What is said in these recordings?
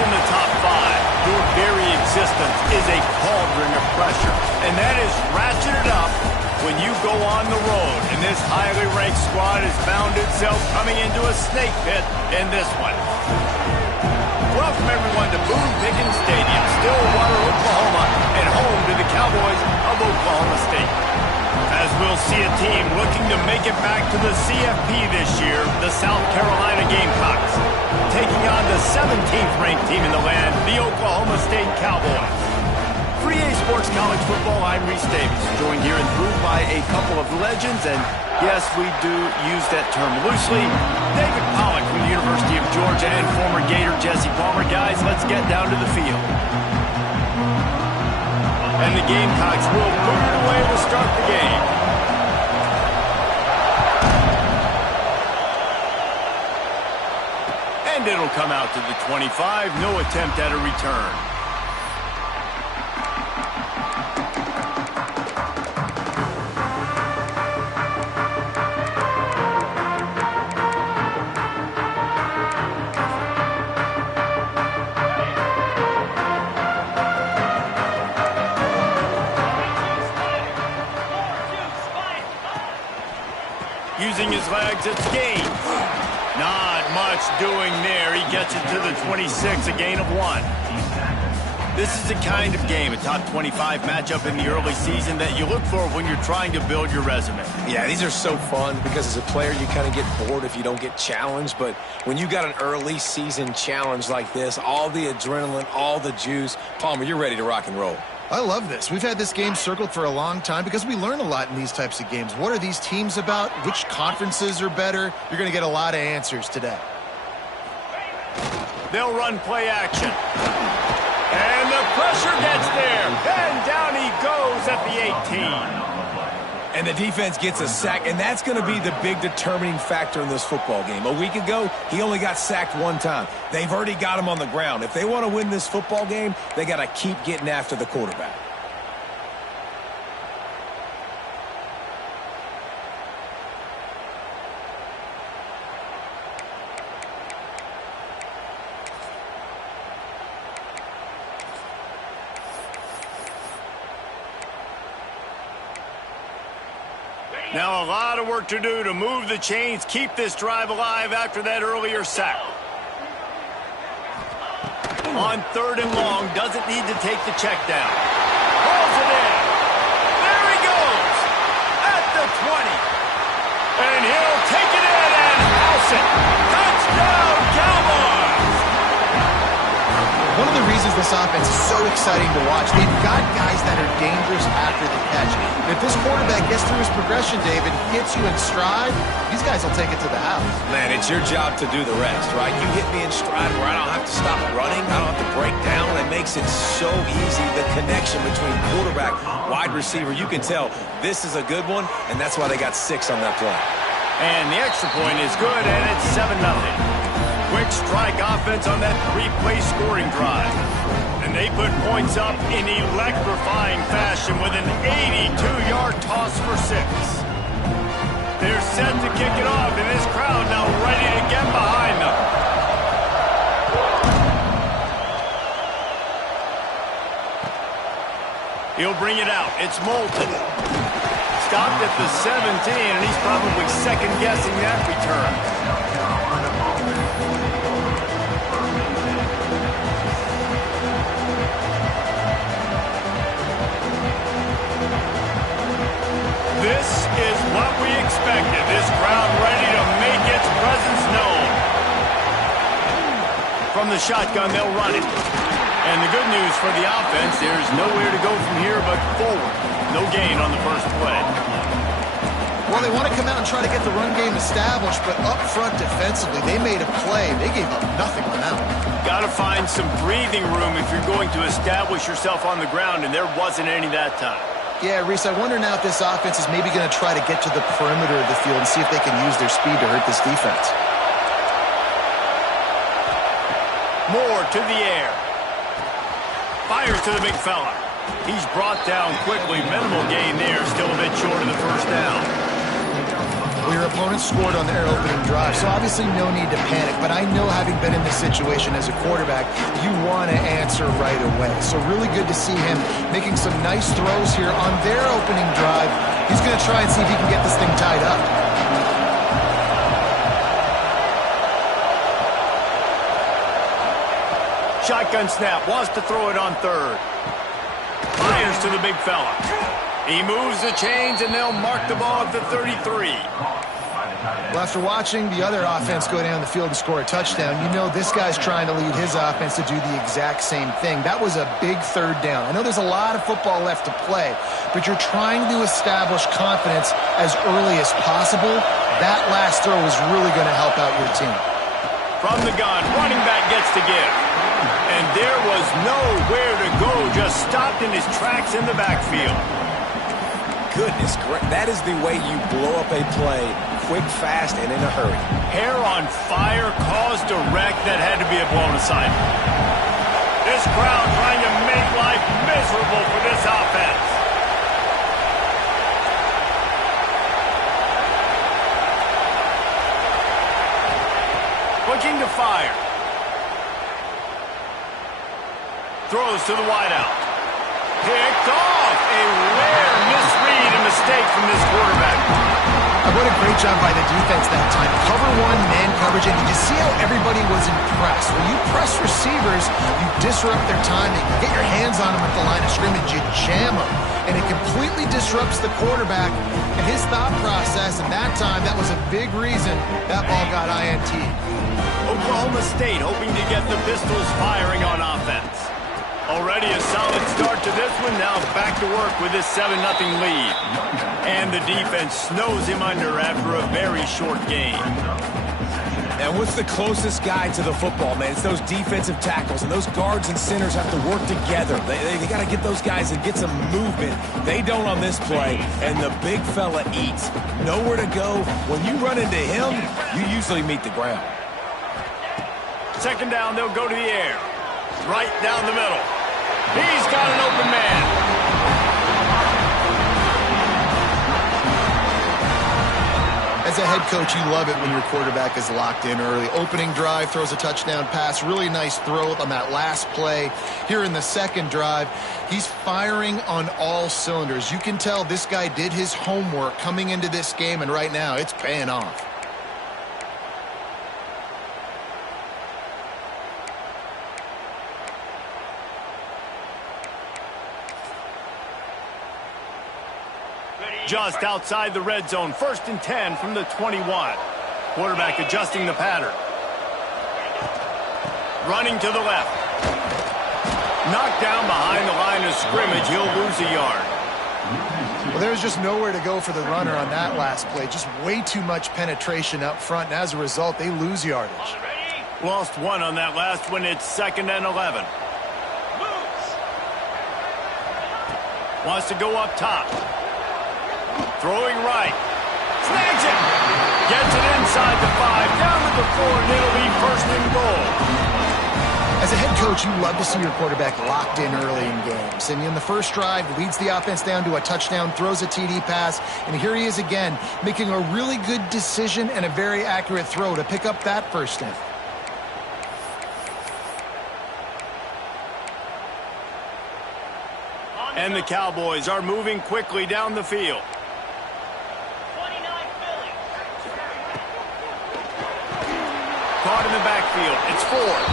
in the top 5, your very existence is a cauldron of pressure. And that is ratcheted up when you go on the road. And this highly ranked squad has found itself coming into a snake pit in this one. Welcome everyone to Boone Pickens Stadium, Stillwater, Oklahoma, and home to the Cowboys of Oklahoma State. As we'll see a team looking to make it back to the CFB this year, the South Carolina Gamecocks, taking on the 17th ranked team in the land, the Oklahoma State Cowboys. 3A Sports College Football, I'm Reese Davis, joined here in the booth by a couple of legends, and yes, we do use that term loosely. David Pollack from the University of Georgia and former Gator Jesse Palmer. Guys, let's get down to the field. And the Gamecocks will put it away to start the game. And it'll come out to the 25. No attempt at a return. Using his legs, it's Gaines. Not much doing there. He gets it to the 26, a gain of 1. This is the kind of game, a top 25 matchup in the early season, that you look for when you're trying to build your resume. Yeah, these are so fun because as a player, you kind of get bored if you don't get challenged. But when you got an early season challenge like this, all the adrenaline, all the juice, Palmer, you're ready to rock and roll. I love this. We've had this game circled for a long time because we learn a lot in these types of games. What are these teams about? Which conferences are better? You're going to get a lot of answers today. They'll run play action. And the pressure gets there. And down he goes at the 18. And the defense gets a sack, and that's going to be the big determining factor in this football game. A week ago, he only got sacked 1 time. They've already got him on the ground. If they want to win this football game, they got to keep getting after the quarterback. Now a lot of work to do to move the chains, keep this drive alive after that earlier sack. On 3rd and long, doesn't need to take the check down. Pulls it in. There he goes. At the 20. And he'll take it in and house it. Touchdown, Cowboys! One of the reasons this offense is so exciting to watch, they've got guys that are dangerous after the catch. And if this quarterback gets through his progression, David, hits you in stride, these guys will take it to the house. Man, it's your job to do the rest, right? You hit me in stride where I don't have to stop running. I don't have to break down. It makes it so easy. The connection between quarterback, wide receiver, you can tell this is a good one, and that's why they got 6 on that play. And the extra point is good, and it's 7-0. Quick strike offense on that 3-play scoring drive. And they put points up in electrifying fashion with an 82-yard toss for 6. They're set to kick it off, and this crowd now ready to get behind them. He'll bring it out. It's Moulton. Stopped at the 17, and he's probably second-guessing that return. This is what we expected. This crowd ready to make its presence known. From the shotgun, they'll run it. And the good news for the offense, there's nowhere to go from here but forward. No gain on the first play. Well, they want to come out and try to get the run game established, but up front defensively, they made a play. They gave up nothing on that one. Got to find some breathing room if you're going to establish yourself on the ground, and there wasn't any that time. Yeah, Reese, I wonder now if this offense is maybe going to try to get to the perimeter of the field and see if they can use their speed to hurt this defense. Moore to the air. Fires to the big fella. He's brought down quickly. Minimal gain there. Still a bit short of the first down. Well, your opponent scored on their opening drive, so obviously no need to panic. But I know, having been in this situation as a quarterback, you want to answer right away. So really good to see him making some nice throws here on their opening drive. He's going to try and see if he can get this thing tied up. Shotgun snap, wants to throw it on third. Fires to the big fella. He moves the chains, and they'll mark the ball at the 33. Well, after watching the other offense go down the field and score a touchdown, you know this guy's trying to lead his offense to do the exact same thing. That was a big third down. I know there's a lot of football left to play, but you're trying to establish confidence as early as possible. That last throw is really going to help out your team. From the gun, running back gets to give. And there was nowhere to go, just stopped in his tracks in the backfield. Goodness, that is the way you blow up a play, quick, fast, and in a hurry. Hair on fire, caused a wreck that had to be a blown aside. This crowd trying to make life miserable for this offense. Looking to fire. Throws to the wideout. Picked off. A rare misread and mistake from this quarterback. What a great job by the defense that time. Cover one, man coverage, and did you see how everybody was impressed? When you press receivers, you disrupt their timing. You get your hands on them at the line of scrimmage, you jam them, and it completely disrupts the quarterback and his thought process, and that time, that was a big reason that ball got INT. Oklahoma State hoping to get the Pistols firing on offense. Already a solid start to this one. Now back to work with this 7-0 lead. And the defense snows him under after a very short game. And what's the closest guy to the football, man? It's those defensive tackles, and those guards and centers have to work together. They got to get those guys and get some movement. They don't on this play, and the big fella eats. Nowhere to go. When you run into him, you usually meet the ground. Second down, they'll go to the air. Right down the middle. He's got an open man. As a head coach, you love it when your quarterback is locked in early. Opening drive, throws a touchdown pass. Really nice throw on that last play. Here in the second drive, he's firing on all cylinders. You can tell this guy did his homework coming into this game, and right now it's paying off. Just outside the red zone. 1st and 10 from the 21. Quarterback adjusting the pattern. Running to the left. Knocked down behind the line of scrimmage. He'll lose a yard. Well, there's just nowhere to go for the runner on that last play. Just way too much penetration up front, and as a result, they lose yardage. Lost one on that last one. It's 2nd and 11. Wants to go up top. Throwing right. Snags it. Gets it inside the 5. Down to the 4, and it'll be 1st and goal. As a head coach, you love to see your quarterback locked in early in games. And in the first drive, leads the offense down to a touchdown, throws a TD pass, and here he is again, making a really good decision and a very accurate throw to pick up that 1st down. And the Cowboys are moving quickly down the field. Caught in the backfield. It's 4th.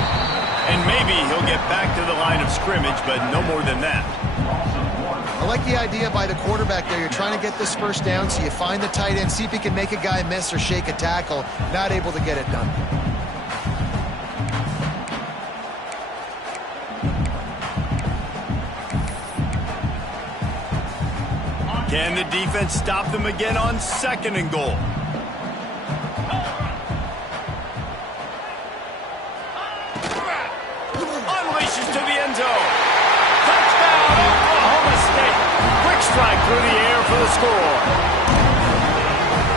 And maybe he'll get back to the line of scrimmage, but no more than that. I like the idea by the quarterback there. You're trying to get this 1st down, so you find the tight end, see if he can make a guy miss or shake a tackle. Not able to get it done. Can the defense stop them again on 2nd and goal? Unleashes to the end zone. Touchdown, Oklahoma State. Quick strike through the air for the score.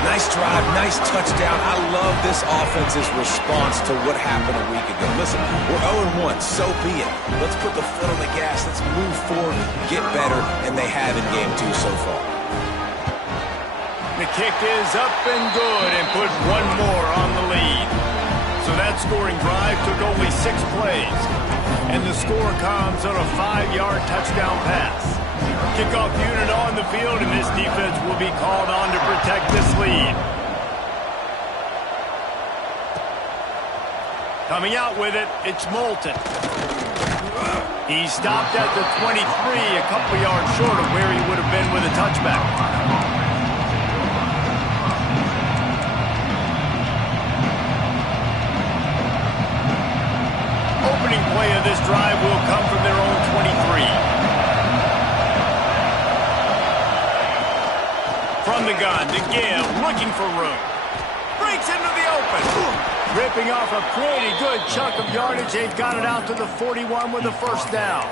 Nice drive, nice touchdown. I love this offense's response to what happened a week ago. Listen, we're 0-1, so be it. Let's put the foot on the gas. Let's move forward, get better, and they have in game 2 so far. The kick is up and good and put one more on the lead. So that scoring drive took only 6 plays. And the score comes on a 5-yard touchdown pass. Kickoff unit on the field, and this defense will be called on to protect this lead. Coming out with it, it's Moulton. He stopped at the 23, a couple yards short of where he would have been with a touchback. Opening play of this drive will come from their own 23. From the gun to give, looking for room. Breaks into the open. Ripping off a pretty good chunk of yardage. They've got it out to the 41 with a first down.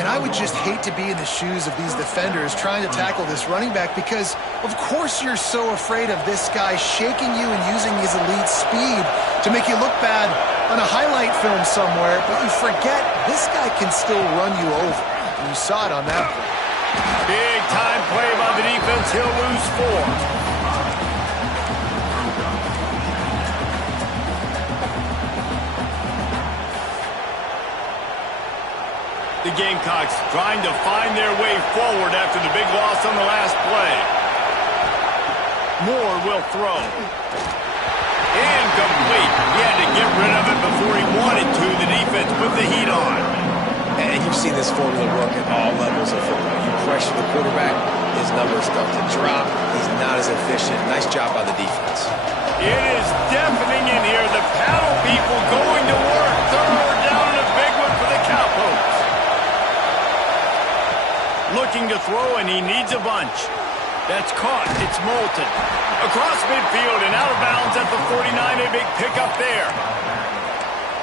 And I would just hate to be in the shoes of these defenders trying to tackle this running back because, of course, you're so afraid of this guy shaking you and using his elite speed to make you look bad on a highlight film somewhere, but you forget this guy can still run you over. And you saw it on that play. Big time play by the defense. He'll lose 4. The Gamecocks trying to find their way forward after the big loss on the last play. Moore will throw. Incomplete. He had to get rid of it before he wanted to. The defense put the heat on. And you've seen this formula work at all levels of football. You pressure the quarterback, his numbers start to drop. He's not as efficient. Nice job by the defense. It is deafening in here. The paddle people going to work. Third down and a big one for the Cowpokes. Looking to throw, and he needs a bunch. That's caught. It's Moulton. Across midfield and out of bounds at the 49. A big pickup there.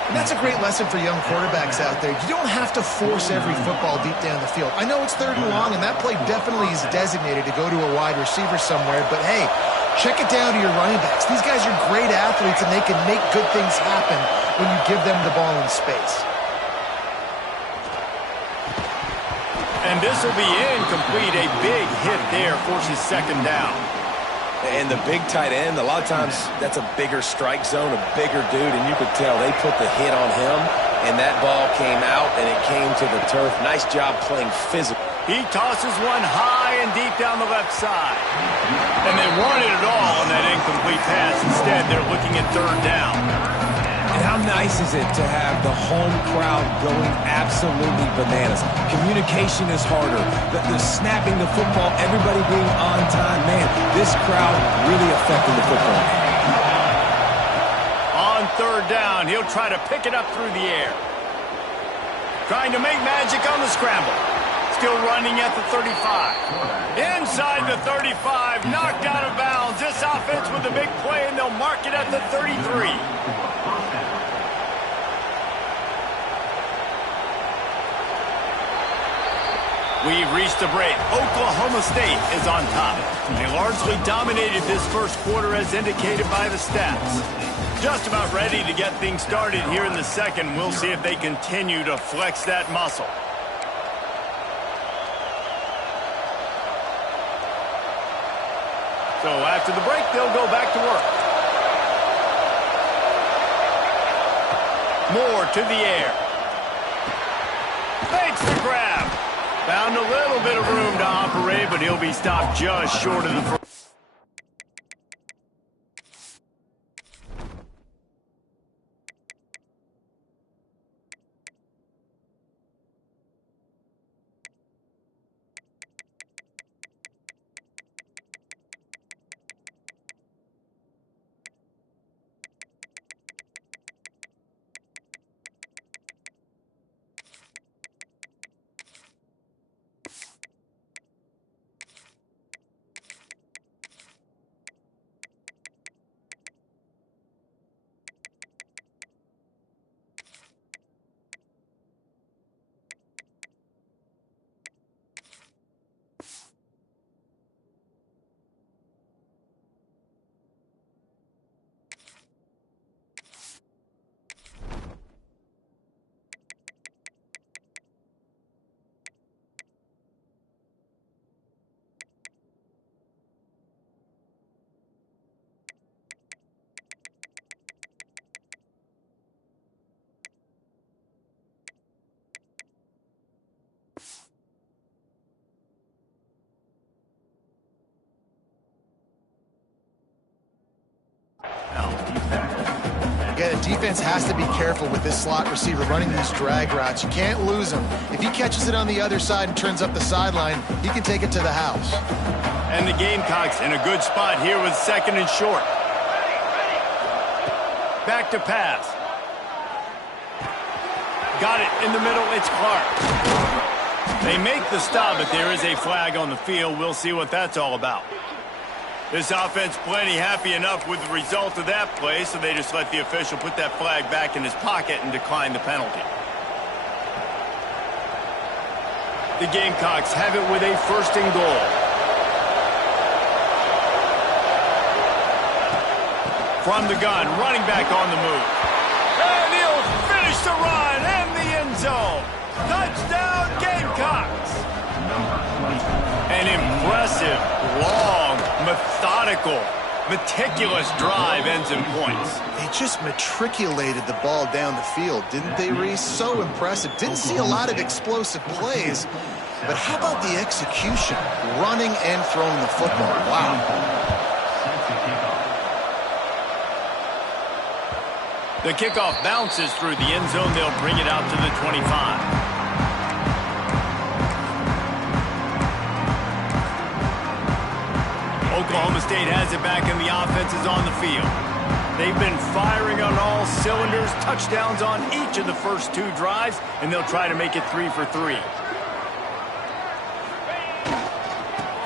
And that's a great lesson for young quarterbacks out there. You don't have to force every football deep down the field. I know it's 3rd and long, and that play definitely is designated to go to a wide receiver somewhere, but hey, check it down to your running backs. These guys are great athletes, and they can make good things happen when you give them the ball in space. And this will be incomplete. A big hit there forces 2nd down. And the big tight end, a lot of times that's a bigger strike zone, a bigger dude, and you could tell they put the hit on him, and that ball came out, and it came to the turf. Nice job playing physical. He tosses one high and deep down the left side. And they wanted it all on that incomplete pass. Instead, they're looking at 3rd down. And how nice is it to have the home crowd going absolutely bananas? Communication is harder. The snapping the football, everybody being on time. Man, this crowd really affecting the football. On 3rd down, he'll try to pick it up through the air. Trying to make magic on the scramble. Still running at the 35. Inside the 35, knocked out of bounds. This offense with a big play, and they'll mark it at the 33. We've reached the break. Oklahoma State is on top. They largely dominated this first quarter as indicated by the stats. Just about ready to get things started here in the second. We'll see if they continue to flex that muscle. So after the break, they'll go back to work. Moore to the air. Fakes the grab. Found a little bit of room to operate, but he'll be stopped just short of the first. defense has to be careful with this slot receiver running these drag routes. You can't lose him. If he catches it on the other side and turns up the sideline, he can take it to the house. And the Gamecocks in a good spot here with 2nd and short. Back to pass. Got it in the middle. It's Clark. They make the stop, but there is a flag on the field. We'll see what that's all about. This offense plenty happy enough with the result of that play, so they just let the official put that flag back in his pocket and decline the penalty. The Gamecocks have it with a 1st and goal. From the gun, running back on the move. And he'll finish the run in the end zone. Touchdown, Gamecocks. An impressive, long, methodical, meticulous drive ends in points. They just matriculated the ball down the field, didn't they, Reese? So impressive. Didn't see a lot of explosive plays, but how about the execution? Running and throwing the football. Wow. The kickoff bounces through the end zone. They'll bring it out to the 25. Oklahoma State has it back, and the offense is on the field. They've been firing on all cylinders, touchdowns on each of the first 2 drives, and they'll try to make it 3 for 3.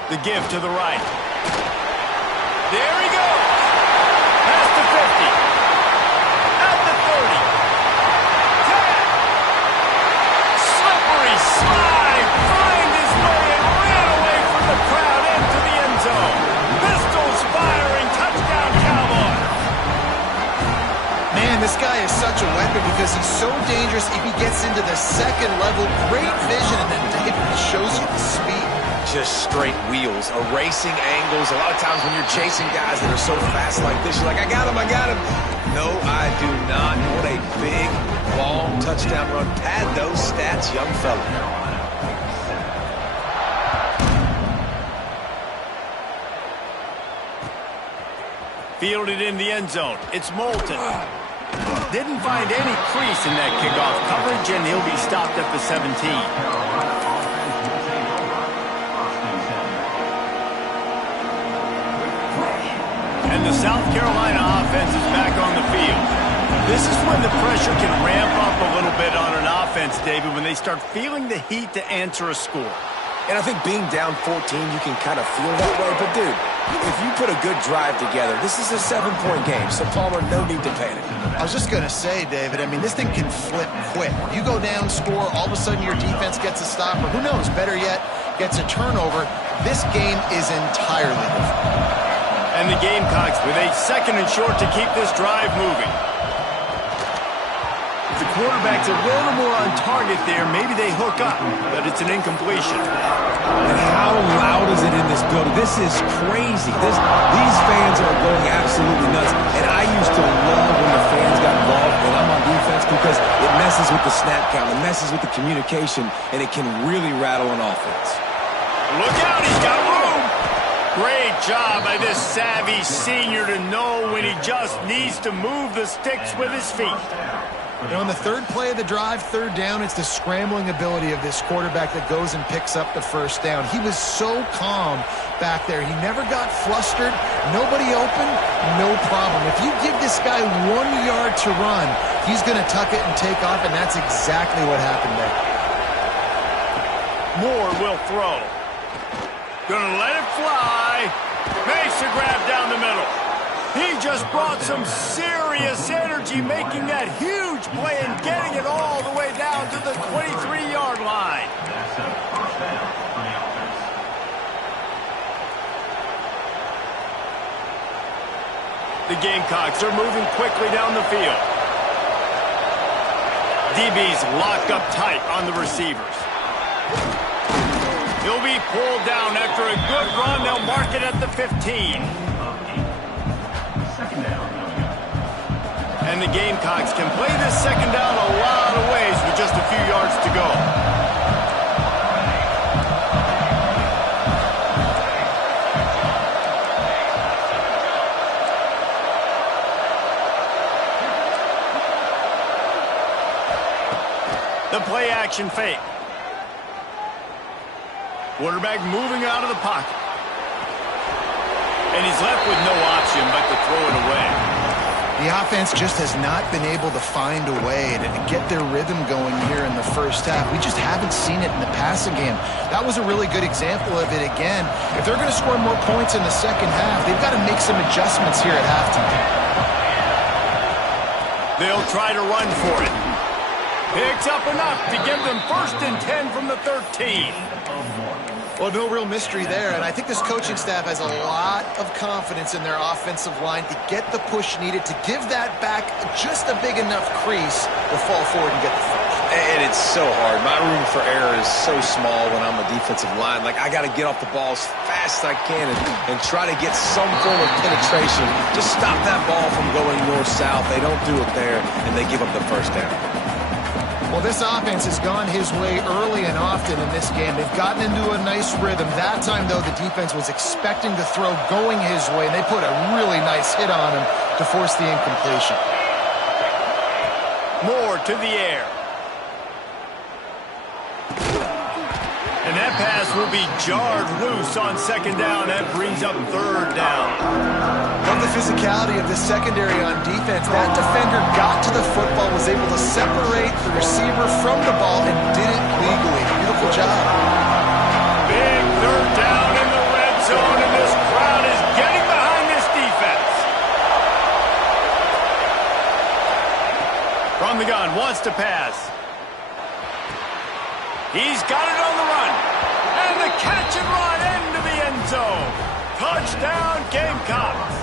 The give to the right. There he goes. Past the 50. At the 30. 10. Slippery slide. Find his way and ran away from the crowd into the end zone. Pistols firing. Touchdown, Cowboys. Man, this guy is such a weapon because he's so dangerous. If he gets into the 2nd level, great vision, and then David, he shows you the speed. Just straight wheels, erasing angles. A lot of times when you're chasing guys that are so fast like this, you're like, I got him, I got him. No, I do not. What a big, long touchdown run. Pad those stats, young fella. Fielded in the end zone. It's Moulton. Didn't find any crease in that kickoff coverage, and he'll be stopped at the 17. And the South Carolina offense is back on the field. This is when the pressure can ramp up a little bit on an offense, David, when they start feeling the heat to answer a score. And I think being down 14, you can kind of feel that way. But, dude, if you put a good drive together, this is a 7-point game. So, Palmer, no need to panic. I was just going to say, David, I mean, this thing can flip quick. You go down, score, all of a sudden your defense gets a stop, or who knows, better yet, gets a turnover. This game is entirely different. And the Gamecocks with a 2nd and short to keep this drive moving. If the quarterback's a little more on target there, maybe they hook up, but it's an incompletion. And how loud is it in this building? This is crazy. These fans are going absolutely nuts. And I used to love when the fans got involved when I'm on defense because it messes with the snap count, it messes with the communication, and it can really rattle an offense. Look out, he's got room. Great job by this savvy senior to know when he just needs to move the sticks with his feet. And on the 3rd play of the drive, 3rd down, it's the scrambling ability of this quarterback that goes and picks up the 1st down. He was so calm back there. He never got flustered. Nobody open, no problem. If you give this guy 1 yard to run, he's going to tuck it and take off, and that's exactly what happened there. Moore will throw. Gonna let it fly. Makes the grab down the middle. He just brought some serious energy, making that huge play and getting it all the way down to the 23-yard line. The Gamecocks are moving quickly down the field. DB's locked up tight on the receivers. He'll be pulled down after a good run. They'll mark it at the 15. And the Gamecocks can play this 2nd down a lot of ways with just a few yards to go. The play action fake. Quarterback moving out of the pocket. And he's left with no option but to throw it away. The offense just has not been able to find a way to get their rhythm going here in the first half. We just haven't seen it in the passing game. That was a really good example of it again. If they're going to score more points in the second half, they've got to make some adjustments here at halftime. They'll try to run for it. Picks up enough to give them 1st and 10 from the 13. Well, no real mystery there, and I think this coaching staff has a lot of confidence in their offensive line to get the push needed to give that back just a big enough crease to fall forward and get the first. And it's so hard. My room for error is so small when I'm a defensive line. Like, I got to get off the ball as fast as I can and try to get some form of penetration. Just stop that ball from going north-south. They don't do it there, and they give up the first down. Well, this offense has gone his way early and often in this game. They've gotten into a nice rhythm. That time, though, the defense was expecting the throw going his way, and they put a really nice hit on him to force the incompletion. Moore to the air. And that pass will be jarred loose on 2nd down. That brings up 3rd down. Love the physicality of this secondary on defense. That defender got to the football, was able to separate the receiver from the ball, and did it legally. Beautiful job. Big 3rd down in the red zone, and this crowd is getting behind this defense. From the gun, wants to pass. He's got it on the run. And the catch and run into the end zone. Touchdown, Gamecocks.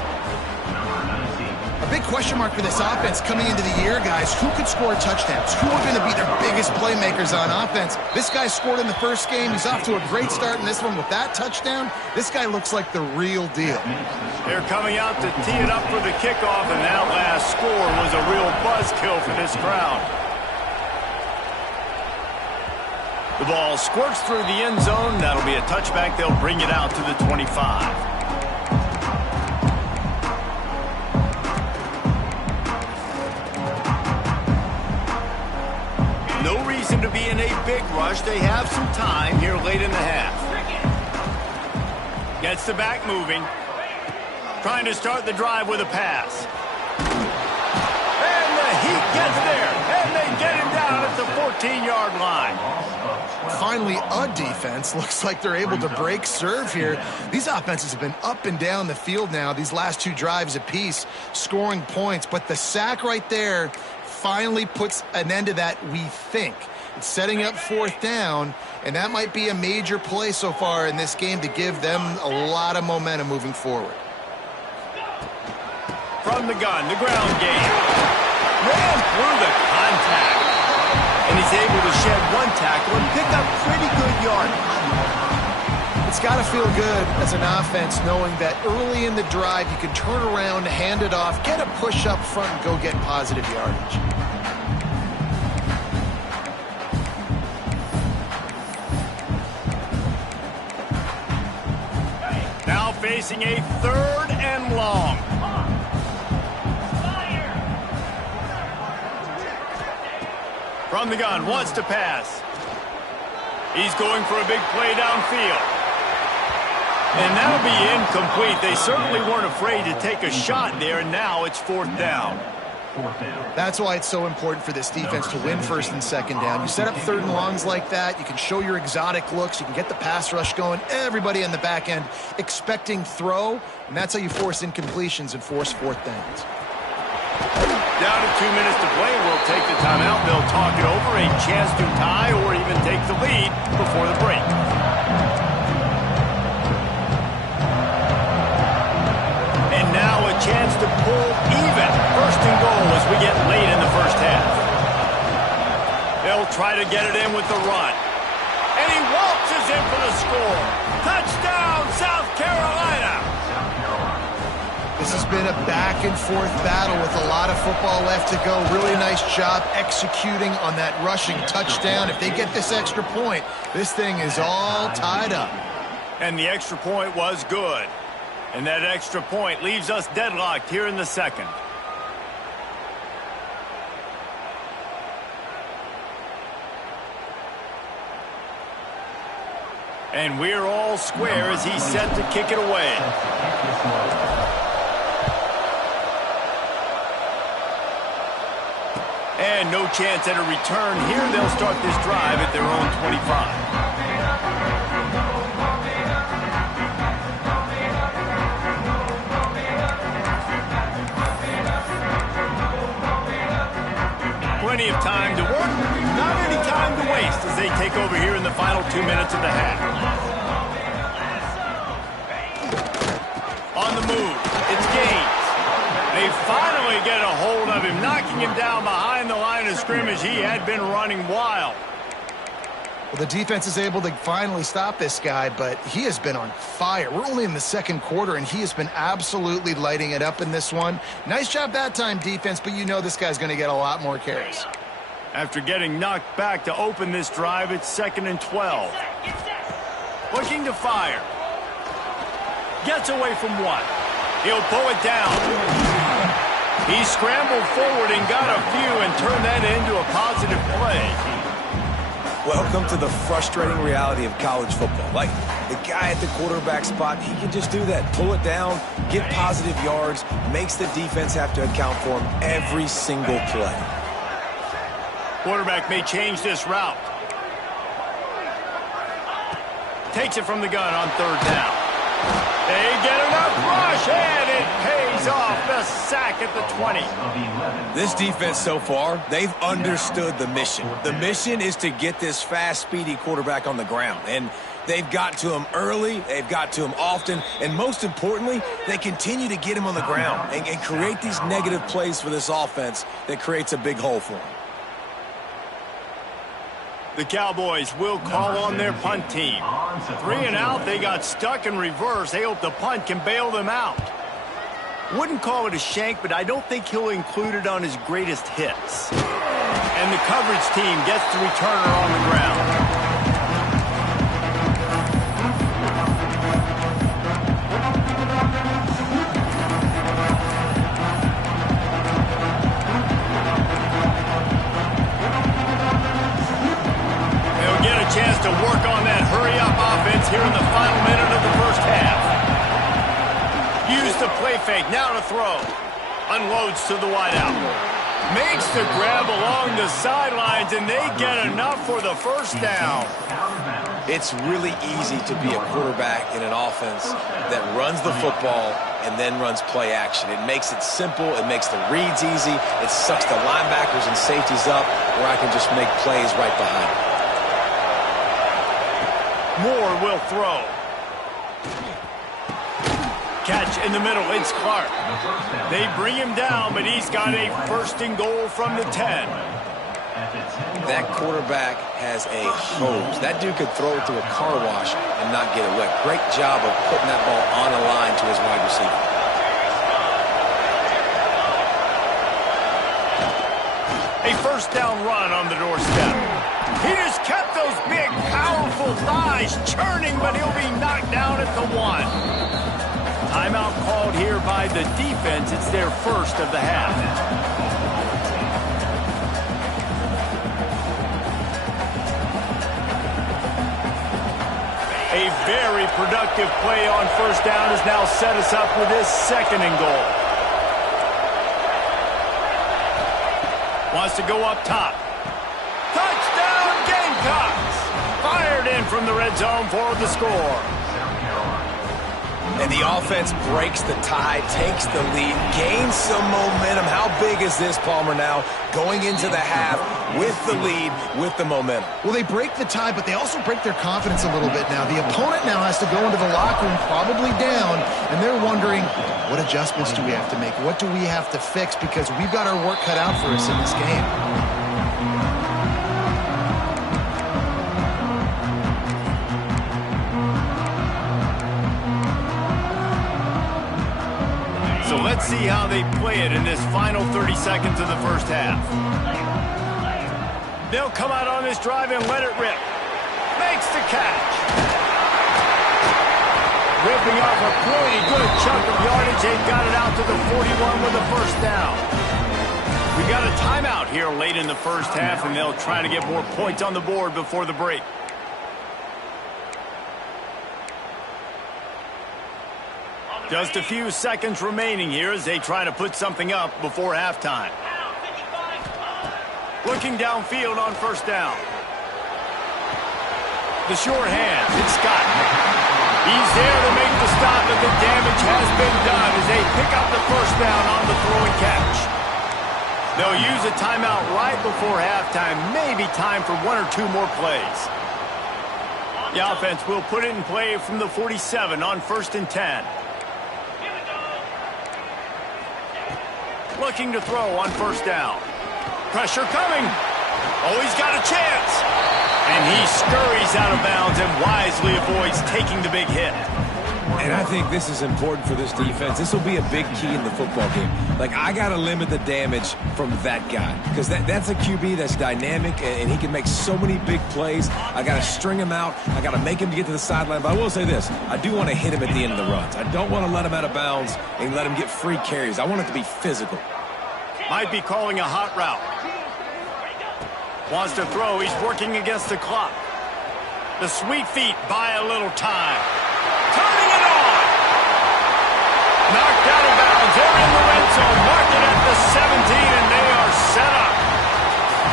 A big question mark for this offense coming into the year, guys. Who could score touchdowns? Who are going to be their biggest playmakers on offense? This guy scored in the first game. He's off to a great start in this one with that touchdown. This guy looks like the real deal. They're coming out to tee it up for the kickoff, and that last score was a real buzzkill for this crowd. The ball squirts through the end zone. That'll be a touchback. They'll bring it out to the 25. No reason to be in a big rush. They have some time here late in the half. Gets the back moving. Trying to start the drive with a pass. And the Heat gets there. And they get him down at the 14-yard line. Finally, a defense. Looks like they're able to break serve here. These offenses have been up and down the field now, these last 2 drives apiece, scoring points. But the sack right there finally puts an end to that, we think. It's setting up 4th down, and that might be a major play so far in this game to give them a lot of momentum moving forward. From the gun, the ground game. Ran through the contact. And he's able to shed 1 tackle and pick up pretty good yardage. It's got to feel good as an offense knowing that early in the drive you can turn around, hand it off, get a push up front, and go get positive yardage. Now facing a 3rd and long. From the gun, wants to pass. He's going for a big play downfield. And that'll be incomplete. They certainly weren't afraid to take a shot there, and now it's 4th down. That's why it's so important for this defense to win 1st and 2nd down. You set up 3rd and longs like that, you can show your exotic looks, you can get the pass rush going, everybody on the back end expecting throw, and that's how you force incompletions and force 4th downs. Down to 2 minutes to play. We'll take the timeout. They'll talk it over. A chance to tie or even take the lead before the break. And now a chance to pull even. 1st and goal as we get late in the first half. They'll try to get it in with the run. And he waltzes in for the score. Touchdown, South Carolina. This has been a back-and-forth battle with a lot of football left to go. Really nice job executing on that rushing touchdown. If they get this extra point, this thing is all tied up. And the extra point was good. And that extra point leaves us deadlocked here in the 2nd. And we're all square as he's set to kick it away. And no chance at a return here. They'll start this drive at their own 25. Plenty of time to work, not any time to waste as they take over here in the final 2 minutes of the half. On the move, it's Gaines. They finally get a hold of him, knocking him down behind the line of scrimmage. He had been running wild. Well, the defense is able to finally stop this guy, but he has been on fire. We're only in the second quarter, and he has been absolutely lighting it up in this one. Nice job that time, defense, but you know this guy's going to get a lot more carries. After getting knocked back to open this drive, it's 2nd and 12. Looking to fire. Gets away from one. He'll pull it down. He scrambled forward and got a few and turned that into a positive play. Welcome to the frustrating reality of college football. Like, the guy at the quarterback spot, he can just do that. Pull it down, get positive yards, makes the defense have to account for him every single play. Quarterback may change this route. Takes it from the gun on 3rd down. They get enough rush, and it pays off. The sack at the 20. This defense so far, they've understood the mission. The mission is to get this fast, speedy quarterback on the ground. And they've got to him early, they've got to him often, and most importantly, they continue to get him on the ground and create these negative plays for this offense that creates a big hole for him. The Cowboys will call on their punt team. 3 and out, they got stuck in reverse. They hope the punt can bail them out. Wouldn't call it a shank, but I don't think he'll include it on his greatest hits. And the coverage team gets the returner on the ground. Chance to work on that hurry-up offense here in the final minute of the first half. Use the play fake, now to throw. Unloads to the wideout. Makes the grab along the sidelines, and they get enough for the first down. It's really easy to be a quarterback in an offense that runs the football and then runs play action. It makes it simple. It makes the reads easy. It sucks the linebackers and safeties up where I can just make plays right behind them. Moore will throw. Catch in the middle, it's Clark. They bring him down, but he's got a 1st and goal from the 10. That quarterback has a hose. That dude could throw it through a car wash and not get it wet. Great job of putting that ball on the line to his wide receiver. A 1st down run on the doorstep. He just kept those big, powerful thighs churning, but he'll be knocked down at the 1. Timeout called here by the defense. It's their 1st of the half. A very productive play on 1st down has now set us up with this 2nd and goal. Wants to go up top. Touchdown Gamecocks! Fired in from the red zone for the score. And the offense breaks the tie, takes the lead, gains some momentum. How big is this, Palmer, now? Going into the half with the lead, with the momentum. Well, they break the tie, but they also break their confidence a little bit now. The opponent now has to go into the locker room, probably down, and they're wondering, what adjustments do we have to make? What do we have to fix? Because we've got our work cut out for us in this game. So let's see how they play it in this final 30 seconds of the first half. They'll come out on this drive and let it rip. Makes the catch. Ripping off a pretty good chunk of yardage. They've got it out to the 41 with a 1st down. We got a timeout here late in the first half, and they'll try to get more points on the board before the break. Just a few seconds remaining here as they try to put something up before halftime. Looking downfield on first down. The short hand, it's Scott. He's there to make the stop, but the damage has been done as they pick up the first down on the throw and catch. They'll use a timeout right before halftime, maybe time for one or two more plays. The offense will put it in play from the 47 on 1st and 10. Looking to throw on first down. Pressure coming. Oh, he's got a chance. And he scurries out of bounds and wisely avoids taking the big hit. And I think this is important for this defense. This will be a big key in the football game. Like, I got to limit the damage from that guy. Because that's a QB that's dynamic, and he can make so many big plays. I got to string him out. I got to make him get to the sideline. But I will say this. I do want to hit him at the end of the runs. I don't want to let him out of bounds and let him get free carries. I want it to be physical. Might be calling a hot route. Wants to throw. He's working against the clock. The sweet feet buy a little time. Turning it on. Knocked out of bounds. They're in the red zone. Mark it at the 17, and they are set up.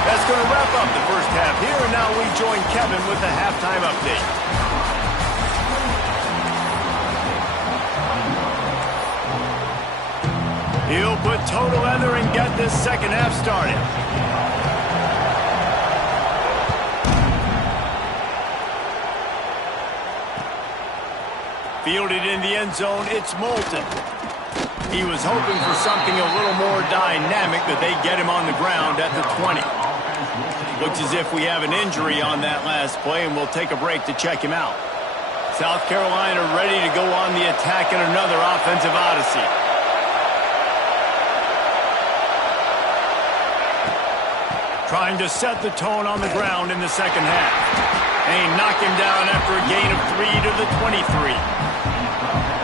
That's going to wrap up the first half here, and now we join Kevin with the halftime update. He'll put total leather and get this second half started. Fielded in the end zone, it's Moulton. He was hoping for something a little more dynamic, but they get him on the ground at the 20. Looks as if we have an injury on that last play, and we'll take a break to check him out. South Carolina ready to go on the attack in another offensive odyssey. Trying to set the tone on the ground in the second half. And he knocked him down after a gain of 3 to the 23.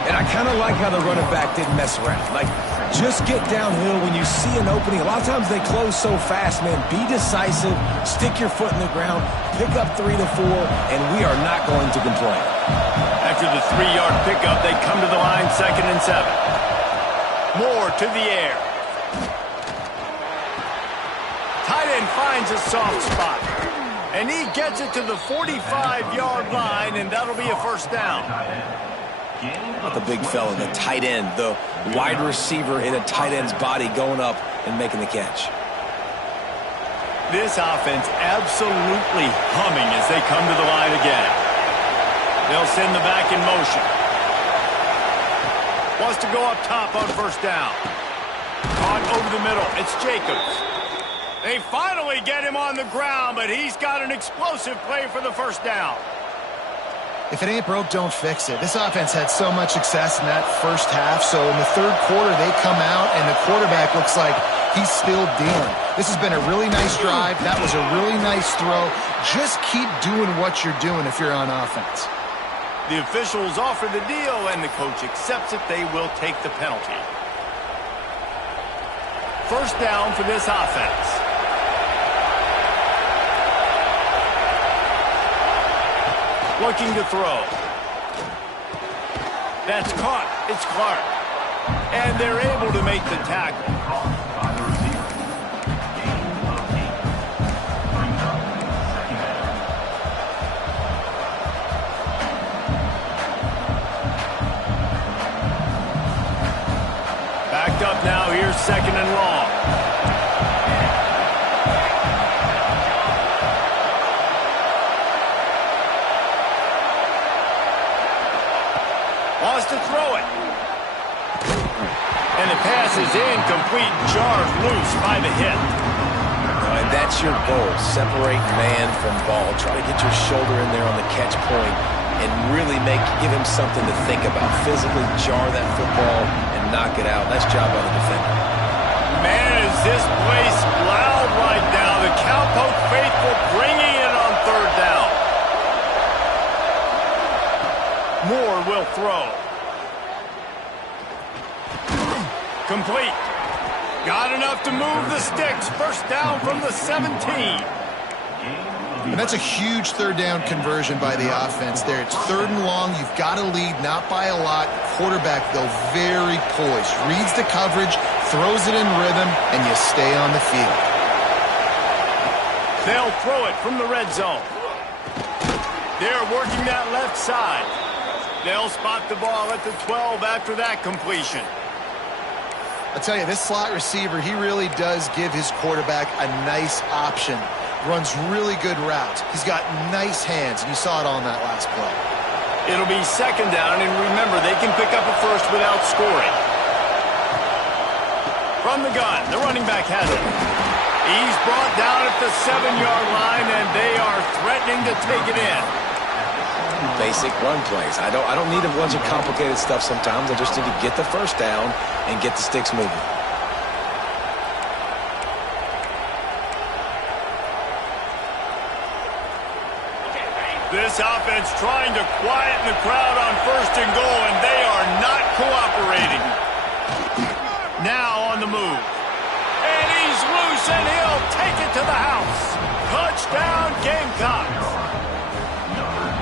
And I kind of like how the running back didn't mess around. Like, just get downhill when you see an opening. A lot of times they close so fast, man. Be decisive, stick your foot in the ground, pick up 3 to 4, and we are not going to complain. After the 3-yard pickup, they come to the line 2nd and 7. Moore to the air. Tight end finds a soft spot. And he gets it to the 45-yard line, and that'll be a first down. Not the big fella, the tight end, the wide receiver in a tight end's body going up and making the catch. This offense absolutely humming as they come to the line again. They'll send the back in motion. Wants to go up top on first down. Caught over the middle. It's Jacobs. They finally get him on the ground, but he's got an explosive play for the first down. If it ain't broke, don't fix it. This offense had so much success in that first half, so in the third quarter they come out and the quarterback looks like he's still dealing. This has been a really nice drive. That was a really nice throw. Just keep doing what you're doing if you're on offense. The officials offer the deal, and the coach accepts it. They will take the penalty. First down for this offense. Looking to throw. That's caught. It's Clark. And they're able to make the tackle. Backed up now. Here's 2nd and long. Wants to throw it. And the pass is incomplete. Jarred loose by the hit. And that's your goal. Separate man from ball. Try to get your shoulder in there on the catch point and really give him something to think about. Physically jar that football and knock it out. Nice job by the defender. Man, is this place loud right now. The Cowpoke faithful bringing it on third down. Moore will throw. Complete. Got enough to move the sticks. First down from the 17. And that's a huge third down conversion by the offense there. It's 3rd and long. You've got to lead, not by a lot. Quarterback, though, very poised. Reads the coverage, throws it in rhythm, and you stay on the field. They'll throw it from the red zone. They're working that left side. They'll spot the ball at the 12 after that completion. I'll tell you, this slot receiver, he really does give his quarterback a nice option. Runs really good routes. He's got nice hands, and you saw it on that last play. It'll be 2nd down, and remember, they can pick up a first without scoring. From the gun, the running back has it. He's brought down at the 7-yard line, and they are threatening to take it in. Basic run plays. I don't need a bunch of complicated stuff sometimes. I just need to get the first down and get the sticks moving. This offense trying to quieten the crowd on 1st and goal, and they are not cooperating. Now on the move. And he's loose, and he'll take it to the house. Touchdown, Gamecocks.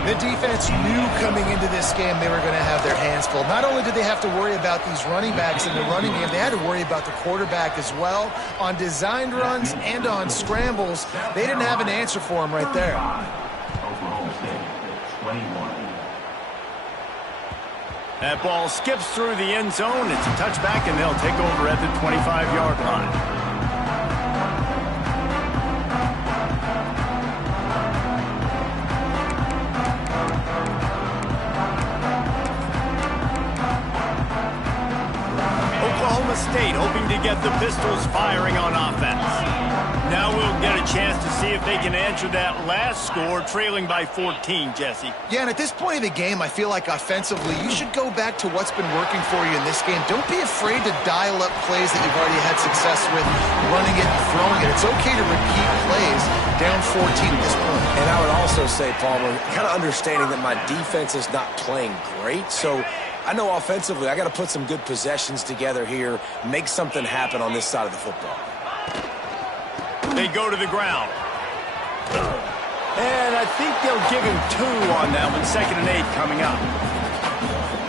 The defense knew coming into this game they were going to have their hands full. Not only did they have to worry about these running backs in the running game, they had to worry about the quarterback as well. On designed runs and on scrambles, they didn't have an answer for him right there. That ball skips through the end zone. It's a touchback, and they'll take over at the 25-yard line. State hoping to get the Pistols firing on offense. Now we'll get a chance to see if they can answer that last score, trailing by 14, Jesse. Yeah, and at this point of the game, I feel like offensively, you should go back to what's been working for you in this game. Don't be afraid to dial up plays that you've already had success with, running it and throwing it. It's okay to repeat plays down 14 at this point. And I would also say, Palmer, kind of understanding that my defense is not playing great, so I know offensively I got to put some good possessions together here, make something happen on this side of the football. They go to the ground. And I think they'll give him 2 on that one. 2nd and 8 coming up.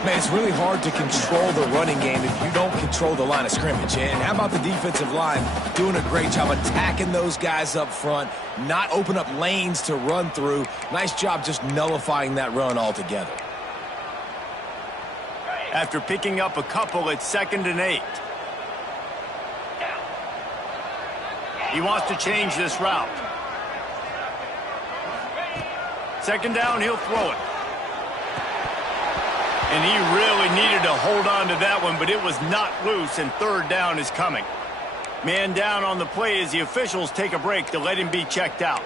Man, it's really hard to control the running game if you don't control the line of scrimmage. And how about the defensive line doing a great job attacking those guys up front, not open up lanes to run through. Nice job just nullifying that run altogether. After picking up a couple, it's 2nd and 8. He wants to change this route. 2nd down, he'll throw it. And he really needed to hold on to that one, but it was not loose, and 3rd down is coming. Man down on the play as the officials take a break to let him be checked out.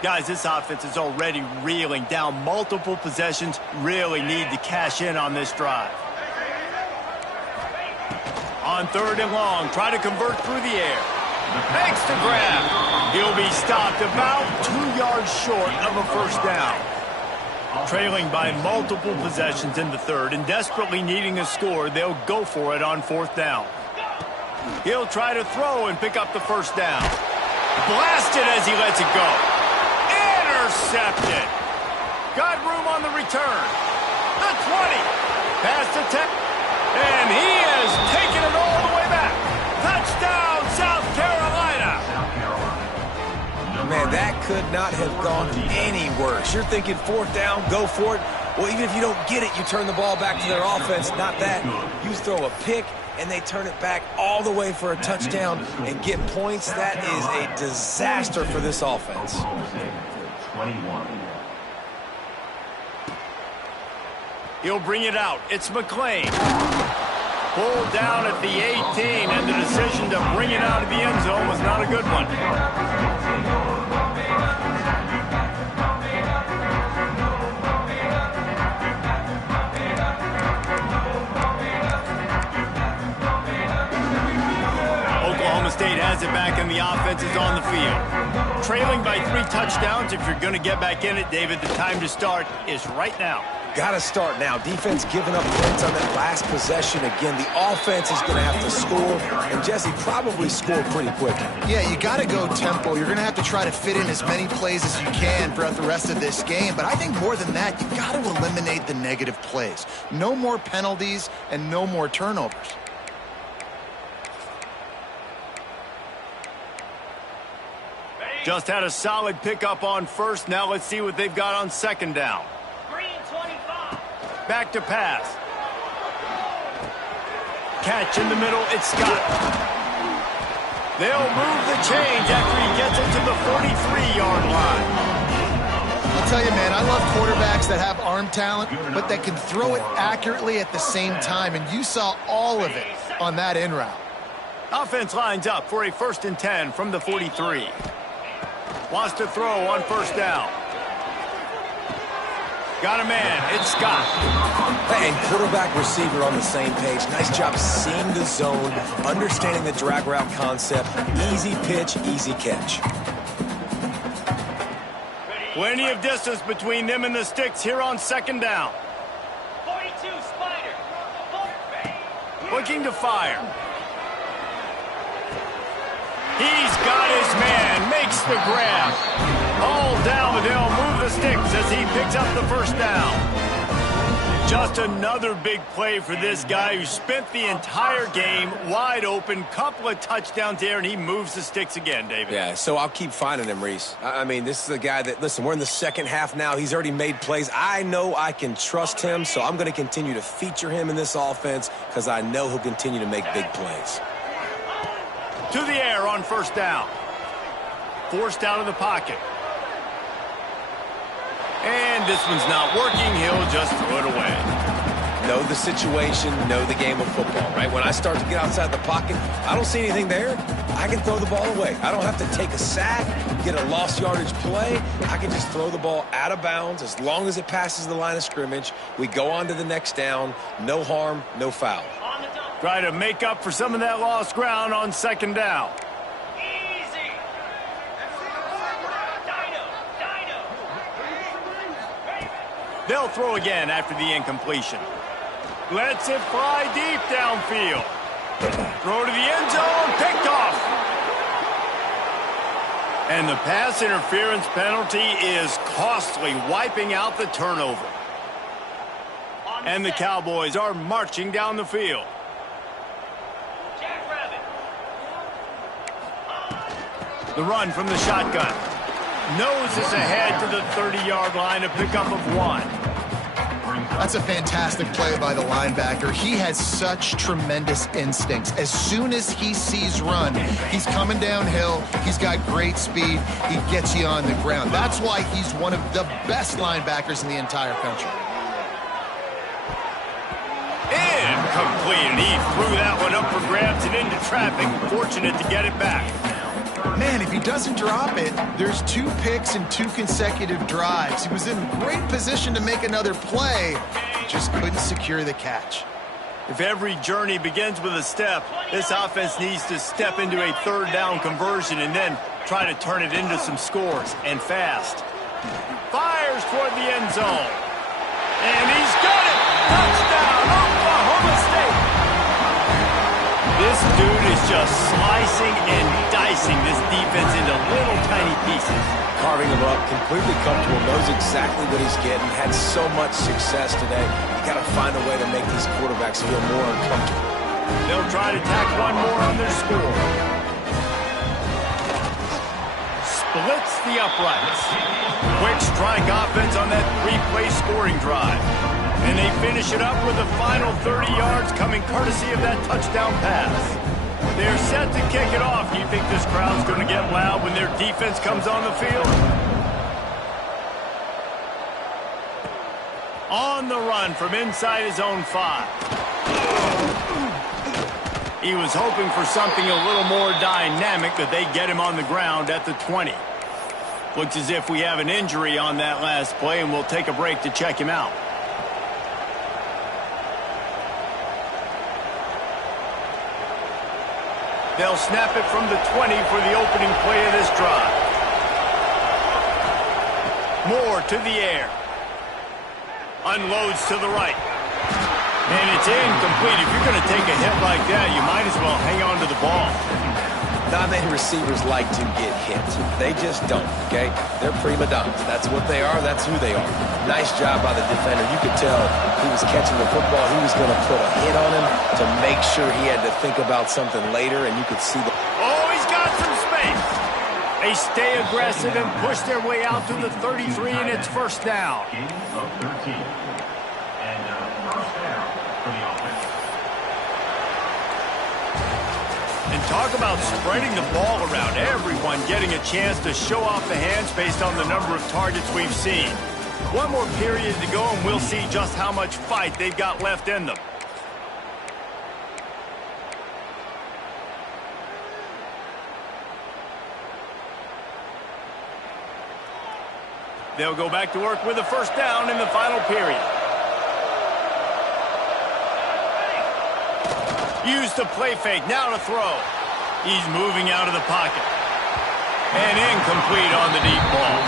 Guys, this offense is already reeling down multiple possessions. Really need to cash in on this drive. On 3rd and long, try to convert through the air. Makes the grab. He'll be stopped about 2 yards short of a 1st down. Trailing by multiple possessions in the 3rd and desperately needing a score, they'll go for it on 4th down. He'll try to throw and pick up the 1st down. Blasted as he lets it go. Intercepted. Got room on the return. The 20. Past the 10. And he has taken it all the way back. Touchdown, South Carolina. Man, that could not have gone any worse. You're thinking 4th down, go for it. Well, even if you don't get it, you turn the ball back to their offense. Not that. You throw a pick, and they turn it back all the way for a touchdown and get points. That is a disaster for this offense. 21. He'll bring it out. It's McClain. Pulled down at the 18, and the decision to bring it out of the end zone was not a good one. Oklahoma State has it back, and the offense is on the field. Trailing by 3 touchdowns. If you're going to get back in it, David, the time to start is right now. got to start now. Defense giving up points on that last possession. Again, the offense is going to have to score, and Jesse probably score pretty quickly. Yeah, you got to go tempo. You're going to have to try to fit in as many plays as you can throughout the rest of this game. But I think more than that, you got to eliminate the negative plays. No more penalties and no more turnovers. Just had a solid pickup on first. Now let's see what they've got on second down. Back to pass. Catch in the middle. It's Scott. They'll move the change after he gets it to the 43-yard line. I'll tell you, man, I love quarterbacks that have arm talent, but that can throw it accurately at the same time, and you saw all of it on that in route. Offense lines up for a 1st and 10 from the 43. Wants to throw on first down. Got a man. It's Scott. And quarterback receiver on the same page. Nice job seeing the zone, understanding the drag route concept. Easy pitch, easy catch. Plenty of distance between them and the sticks here on second down. 42 Spider. Looking to fire. He's got his man, makes the grab. All down, but they'll move the sticks as he picks up the first down. Just another big play for this guy who spent the entire game wide open. Couple of touchdowns there, and he moves the sticks again, David. Yeah, so I'll keep finding him, Reese. I mean, this is a guy that, listen, we're in the second half now. He's already made plays. I know I can trust him, so I'm going to continue to feature him in this offense because I know he'll continue to make big plays. To the air on first down. Forced out of the pocket. And this one's not working. He'll just throw it away. Know the situation, know the game of football, right? When I start to get outside the pocket, I don't see anything there. I can throw the ball away. I don't have to take a sack, get a lost yardage play. I can just throw the ball out of bounds as long as it passes the line of scrimmage. We go on to the next down. No harm, no foul. Try to make up for some of that lost ground on second down. Easy. They'll throw again after the incompletion. Lets it fly deep downfield. Throw to the end zone, picked off. And the pass interference penalty is costly, wiping out the turnover. And the Cowboys are marching down the field. The run from the shotgun. Noses ahead to the 30-yard line, a pickup of 1. That's a fantastic play by the linebacker. He has such tremendous instincts. As soon as he sees run, he's coming downhill. He's got great speed. He gets you on the ground. That's why he's one of the best linebackers in the entire country. Incomplete. He threw that one up for grabs and into traffic. Fortunate to get it back. Man, if he doesn't drop it, there's 2 picks and 2 consecutive drives. He was in great position to make another play, just couldn't secure the catch. If every journey begins with a step, this offense needs to step into a third down conversion and then try to turn it into some scores, and fast. Fires toward the end zone. And he's got it! Touchdown, Oklahoma State! This dude is just slicing and dicing this defense into little tiny pieces. Carving him up, completely comfortable, knows exactly what he's getting, had so much success today. You got to find a way to make these quarterbacks feel more uncomfortable. They'll try to tack one more on their score. Splits the uprights. Quick strike offense on that 3-play scoring drive. And they finish it up with the final 30 yards coming courtesy of that touchdown pass. They're set to kick it off. Do you think this crowd's going to get loud when their defense comes on the field? On the run from inside his own 5. He was hoping for something a little more dynamic, but they get him on the ground at the 20. Looks as if we have an injury on that last play, and we'll take a break to check him out. They'll snap it from the 20 for the opening play of this drive. Moore to the air. Unloads to the right. And it's incomplete. If you're going to take a hit like that, you might as well hang on to the ball. Not many receivers like to get hit. They just don't, okay? They're prima donnas. That's what they are. That's who they are. Nice job by the defender. You could tell he was catching the football. He was going to put a hit on him to make sure he had to think about something later, and you could see the... Oh, he's got some space. They stay aggressive and push their way out to the 33, and it's first down. Gain of 13. And first down for the offense. And talk about spreading the ball around. Everyone getting a chance to show off the hands based on the number of targets we've seen. One more period to go, and we'll see just how much fight they've got left in them. They'll go back to work with a first down in the final period. Use the play fake, now to throw. He's moving out of the pocket. And incomplete on the deep ball.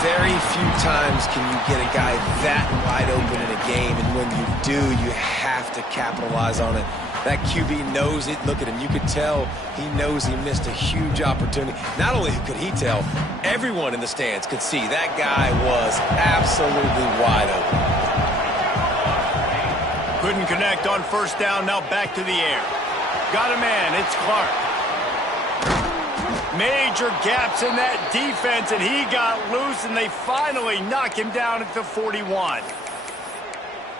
Very few times can you get a guy that wide open in a game, and when you do, you have to capitalize on it. That QB knows it. Look at him. You could tell he knows he missed a huge opportunity. Not only could he tell, everyone in the stands could see that guy was absolutely wide open. Couldn't connect on first down, now back to the air. Got a man, it's Clark. Major gaps in that defense, and he got loose, and they finally knock him down at the 41.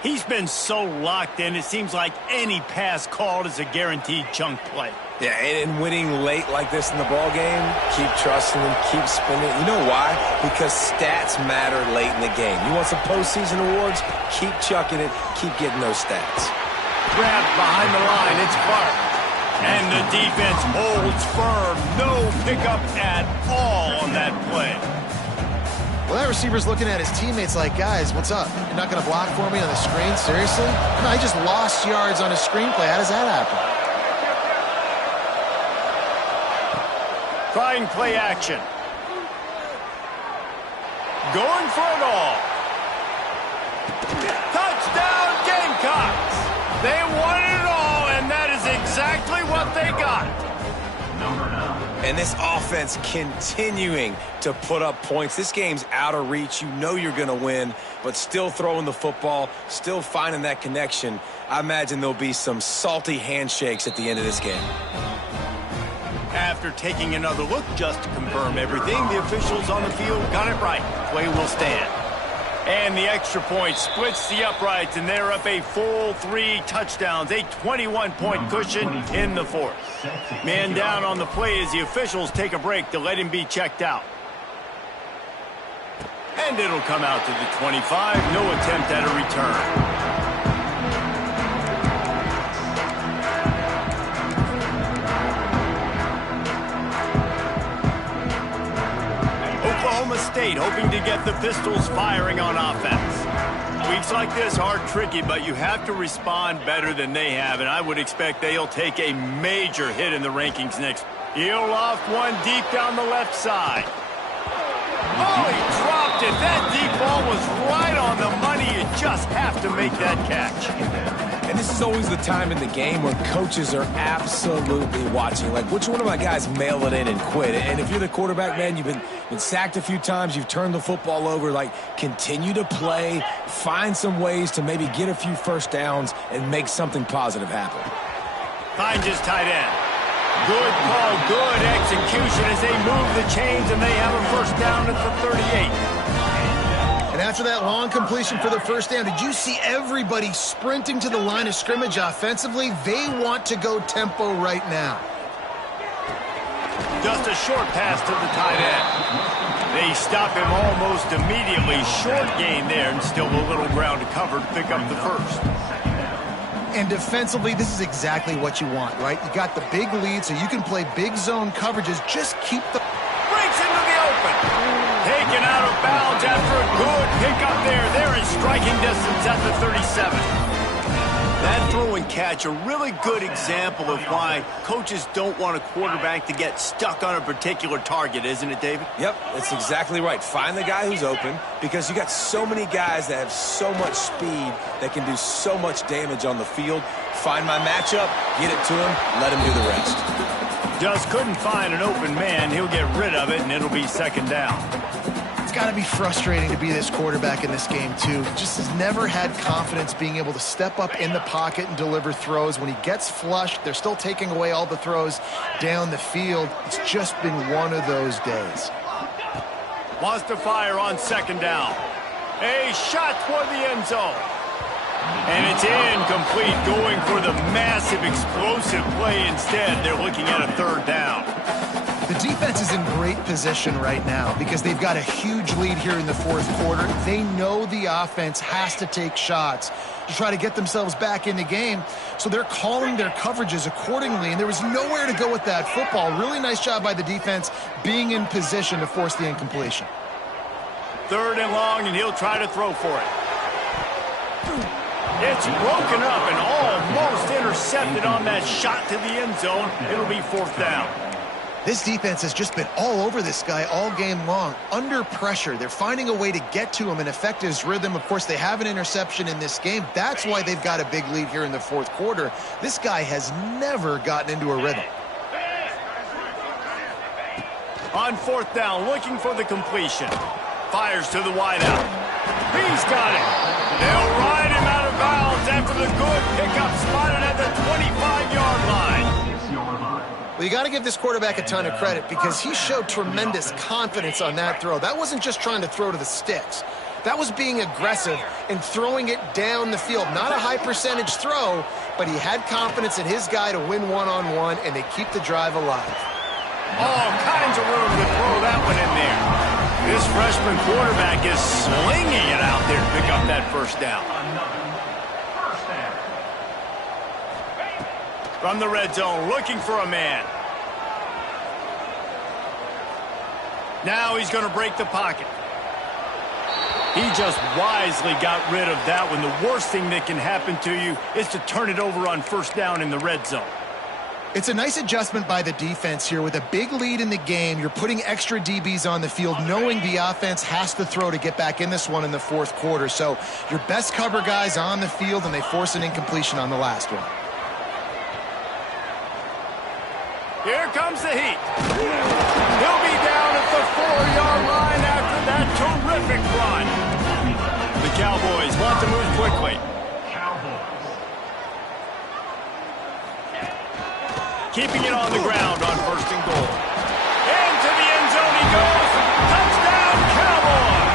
He's been so locked in, it seems like any pass called is a guaranteed chunk play. Yeah, and winning late like this in the ball game, keep trusting him, keep spinning. You know why? Because stats matter late in the game. You want some postseason awards? Keep chucking it, keep getting those stats. Grabbed behind the line, it's Clark. And the defense holds firm. No pickup at all on that play. Well, that receiver's looking at his teammates like, guys, what's up? You're not going to block for me on the screen? Seriously? No, I just lost yards on a screenplay. How does that happen? Trying play action. Going for it all. Touchdown Gamecocks. They wanted it all, and that is exactly what they got. Number 9. And this offense continuing to put up points. This game's out of reach. You know you're going to win, but still throwing the football, still finding that connection. I imagine there'll be some salty handshakes at the end of this game. After taking another look just to confirm everything, the officials on the field got it right. Play will stand. And the extra point splits the uprights, and they're up a full 3 touchdowns, a 21-point cushion in the fourth. Man down on the play as the officials take a break to let him be checked out. And it'll come out to the 25, no attempt at a return. Oklahoma State hoping to get the Pistols firing on offense. Weeks like this are tricky, but you have to respond better than they have, and I would expect they'll take a major hit in the rankings next. He'll loft one deep down the left side. Oh, he dropped it. That deep ball was right on the money. You just have to make that catch. And this is always the time in the game where coaches are absolutely watching. Like, which one of my guys mail it in and quit? And if you're the quarterback, man, you've been sacked a few times, you've turned the football over, like, continue to play, find some ways to maybe get a few first downs and make something positive happen. Finds his tight end. Good call, good execution as they move the chains, and they have a first down at the 38. And after that long completion for the first down, did you see everybody sprinting to the line of scrimmage offensively? They want to go tempo right now. Just a short pass to the tight end. They stop him almost immediately. Short gain there, and still a little ground to cover to pick up the first. And defensively, this is exactly what you want, right? You got the big lead, so you can play big zone coverages. Just keep the... Breaks into the open. Taken out of bounds after a good pickup there. They're in striking distance at the 37. That throw and catch, a really good example of why coaches don't want a quarterback to get stuck on a particular target, isn't it, David? Yep, that's exactly right. Find the guy who's open, because you got so many guys that have so much speed that can do so much damage on the field. Find my matchup, get it to him, let him do the rest. Just couldn't find an open man. He'll get rid of it, and it'll be second down. It's got to be frustrating to be this quarterback in this game, too. Just has never had confidence being able to step up in the pocket and deliver throws. When he gets flushed, they're still taking away all the throws down the field. It's just been one of those days. Wants to fire on second down. A shot toward the end zone. And it's incomplete, going for the massive explosive play instead. They're looking at a third down. The defense is in great position right now because they've got a huge lead here in the fourth quarter. They know the offense has to take shots to try to get themselves back in the game, so they're calling their coverages accordingly, and there was nowhere to go with that football. Really nice job by the defense being in position to force the incompletion. Third and long, and he'll try to throw for it. It's broken up and almost intercepted on that shot to the end zone. It'll be fourth down. This defense has just been all over this guy all game long. Under pressure, they're finding a way to get to him and affect his rhythm. Of course, they have an interception in this game. That's why they've got a big lead here in the fourth quarter. This guy has never gotten into a rhythm. On fourth down, looking for the completion. Fires to the wideout. He's got it. They'll ride him out of bounds after the good pickup, spotted at the 25-yard line. Well, you got to give this quarterback a ton of credit because he showed tremendous confidence on that throw. That wasn't just trying to throw to the sticks. That was being aggressive and throwing it down the field. Not a high percentage throw, but he had confidence in his guy to win one-on-one, and they keep the drive alive. All kinds of room to throw that one in there. This freshman quarterback is slinging it out there to pick up that first down. From the red zone, looking for a man. Now he's going to break the pocket. He just wisely got rid of that one. The worst thing that can happen to you is to turn it over on first down in the red zone. It's a nice adjustment by the defense here. With a big lead in the game, you're putting extra DBs on the field, knowing the offense has to throw to get back in this one in the fourth quarter. So your best cover guys on the field, and they force an incompletion on the last one. Here comes the heat. He'll be down at the 4-yard line after that terrific run. The Cowboys want to move quickly. Keeping it on the ground on first and goal. Into the end zone he goes. Touchdown, Cowboys!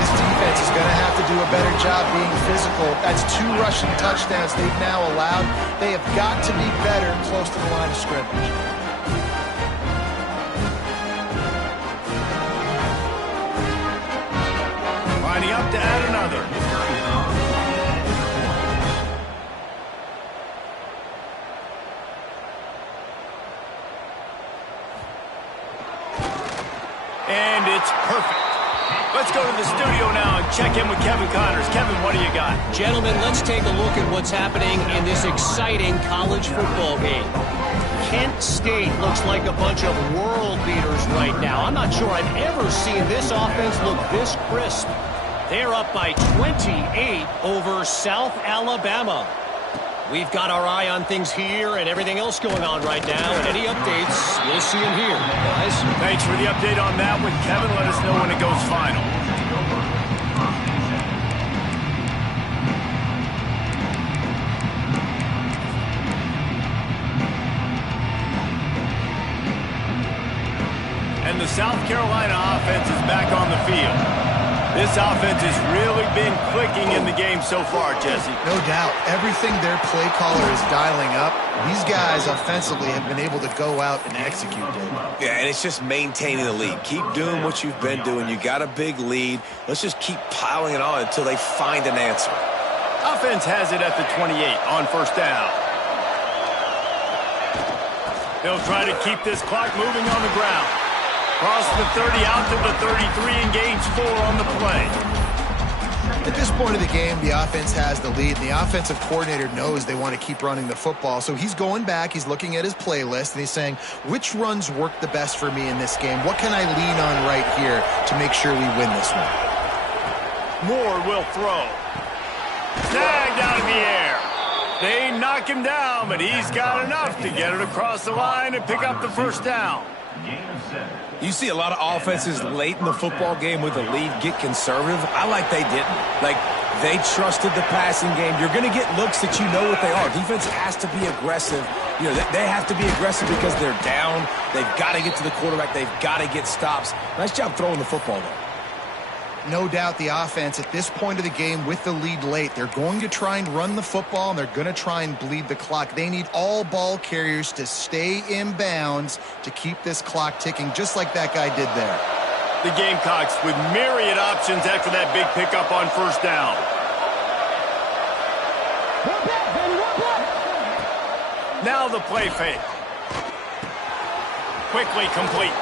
This defense is going to have to do a better job being physical. That's 2 rushing touchdowns they've now allowed. They have got to be better close to the line of scrimmage. Lining up to add another. And it's perfect. Let's go to the studio now and check in with Kevin Connors. Kevin, what do you got? Gentlemen, let's take a look at what's happening in this exciting college football game. Kent State looks like a bunch of world beaters right now. I'm not sure I've ever seen this offense look this crisp. They're up by 28 over South Alabama. We've got our eye on things here and everything else going on right now. And any updates, we'll see them here, guys. Thanks for the update on that one, Kevin. Let us know when it goes final. And the South Carolina offense is back on the field. This offense has really been clicking in the game so far, Jesse. No doubt. Everything their play caller is dialing up, these guys offensively have been able to go out and execute, David. Yeah, and it's just maintaining the lead. Keep doing what you've been doing. You got a big lead. Let's just keep piling it on until they find an answer. Offense has it at the 28 on first down. They'll try to keep this clock moving on the ground. Cross the 30 out to the 33 and gains 4 on the play. At this point of the game, the offense has the lead. The offensive coordinator knows they want to keep running the football. So he's going back, he's looking at his playlist, and he's saying, which runs work the best for me in this game? What can I lean on right here to make sure we win this one? Moore will throw. Snagged out of the air. They knock him down, but he's got enough to get it across the line and pick up the first down. You see a lot of offenses late in the football game with a lead get conservative. I like they didn't. Like, they trusted the passing game. You're going to get looks that you know what they are. Defense has to be aggressive. You know, they have to be aggressive because they're down. They've got to get to the quarterback. They've got to get stops. Nice job throwing the football, though. No doubt the offense at this point of the game with the lead late, they're going to try and run the football, and they're going to try and bleed the clock. They need all ball carriers to stay in bounds to keep this clock ticking, just like that guy did there. The Gamecocks with myriad options after that big pickup on first down. Now the play fake. Quickly complete.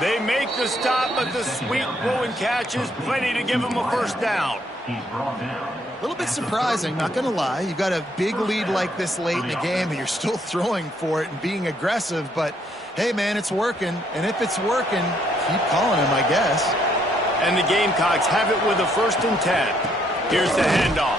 They make the stop, but the sweet throw and catch is plenty to give them a first down. A little bit surprising, not going to lie. You've got a big lead like this late in the game, and you're still throwing for it and being aggressive. But, hey, man, it's working. And if it's working, keep calling him, I guess. And the Gamecocks have it with a 1st and 10. Here's the handoff.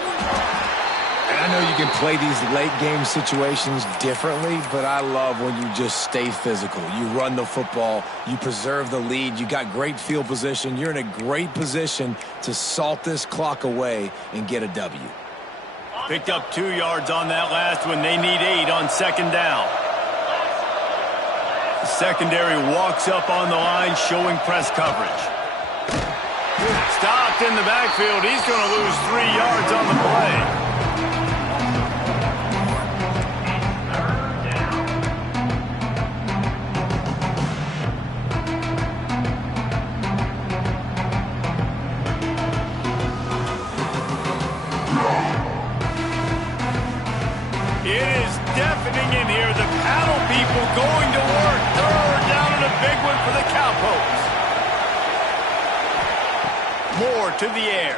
And I know you can play these late game situations differently, but I love when you just stay physical. You run the football, you preserve the lead, you got great field position, you're in a great position to salt this clock away and get a W. Picked up 2 yards on that last one. They need 8 on 2nd down. The secondary walks up on the line, showing press coverage. Stopped in the backfield. He's going to lose 3 yards on the play. In here, the paddle people going to work. 3rd down and a big one for the Cowpokes. Moore to the air.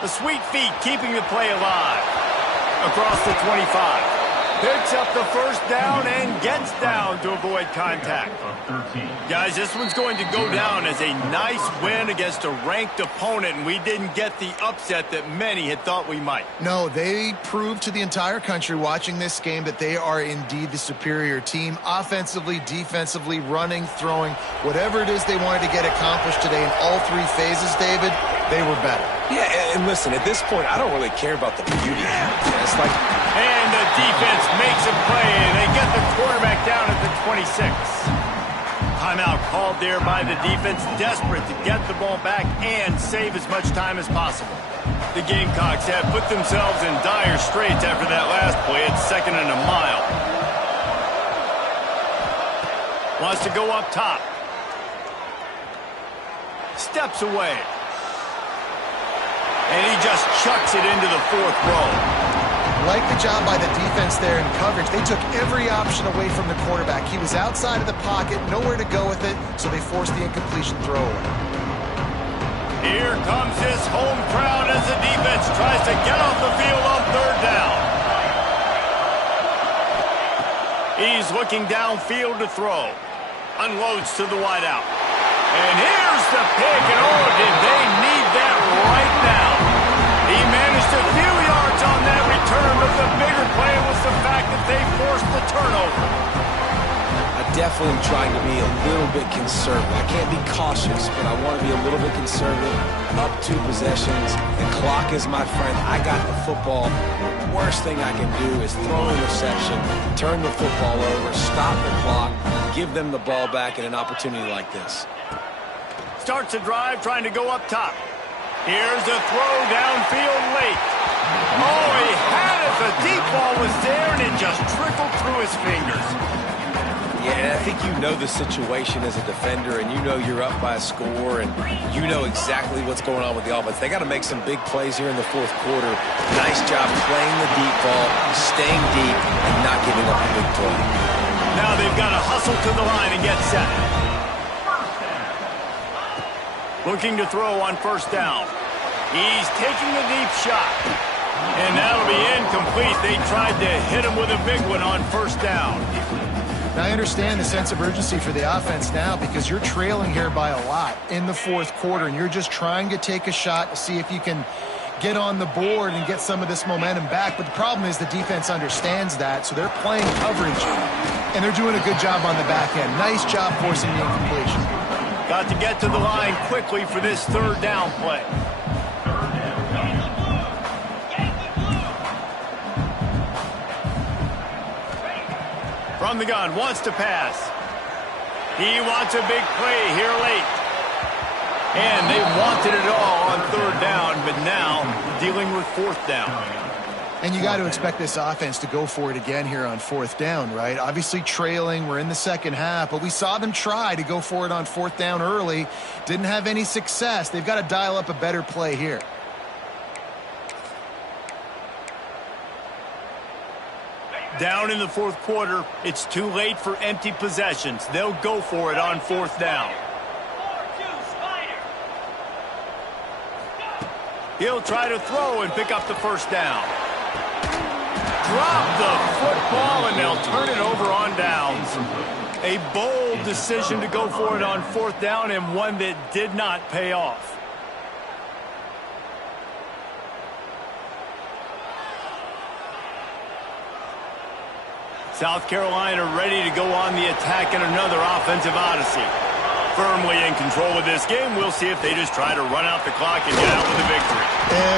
The sweet feet keeping the play alive. Across the 25. Picks up the first down and gets down to avoid contact. Guys, this one's going to go down as a nice win against a ranked opponent, and we didn't get the upset that many had thought we might. No, they proved to the entire country watching this game that they are indeed the superior team. Offensively, defensively, running, throwing, whatever it is they wanted to get accomplished today in all 3 phases, David, they were better. Yeah, and listen, at this point, I don't really care about the beauty. It's like... And the defense makes a play, and they get the quarterback down at the 26. Timeout called there by the defense, desperate to get the ball back and save as much time as possible. The Gamecocks have put themselves in dire straits after that last play. It's 2nd and a mile. Wants to go up top. Steps away. And he just chucks it into the 4th row. Like the job by the defense there in coverage. They took every option away from the quarterback. He was outside of the pocket, nowhere to go with it, so they forced the incompletion throwaway. Here comes his home crowd as the defense tries to get off the field on 3rd down. He's looking downfield to throw. Unloads to the wideout. And here's the pick, and oh, did they need that right now. He managed a few yards on that return, but the bigger play was the fact that they forced the turnover. I definitely trying to be a little bit conservative. I can't be cautious, but I want to be a little bit conservative. Up 2 possessions. The clock is my friend. I got the football. The worst thing I can do is throw an interception, turn the football over, stop the clock, give them the ball back in an opportunity like this. Starts a drive trying to go up top. Here's a throw downfield late. Oh, he had it. The deep ball was there, and it just trickled through his fingers. Yeah, and I think you know the situation as a defender, and you know you're up by a score, and you know exactly what's going on with the offense. They got to make some big plays here in the 4th quarter. Nice job playing the deep ball, staying deep, and not giving up a big play. Now they've got to hustle to the line and get set. Looking to throw on 1st down. He's taking the deep shot. And that'll be incomplete. They tried to hit him with a big one on first down. Now, I understand the sense of urgency for the offense now because you're trailing here by a lot in the fourth quarter, and you're just trying to take a shot to see if you can get on the board and get some of this momentum back. But the problem is the defense understands that, so they're playing coverage, and they're doing a good job on the back end. Nice job forcing the incompletion. Got to get to the line quickly for this third down play. From the gun, wants to pass. He wants a big play here late. And they wanted it all on third down, but now dealing with fourth down. And you got to expect this offense to go for it again here on fourth down, right? Obviously trailing, we're in the second half, but we saw them try to go for it on fourth down early. Didn't have any success. They've got to dial up a better play here. Down in the fourth quarter, it's too late for empty possessions. They'll go for it on fourth down. 4-2 Spider. He'll try to throw and pick up the first down. Drop the football, and they'll turn it over on downs. A bold decision to go for it on fourth down, and one that did not pay off. South Carolina ready to go on the attack in another offensive odyssey. Firmly in control of this game. We'll see if they just try to run out the clock and get out with a victory.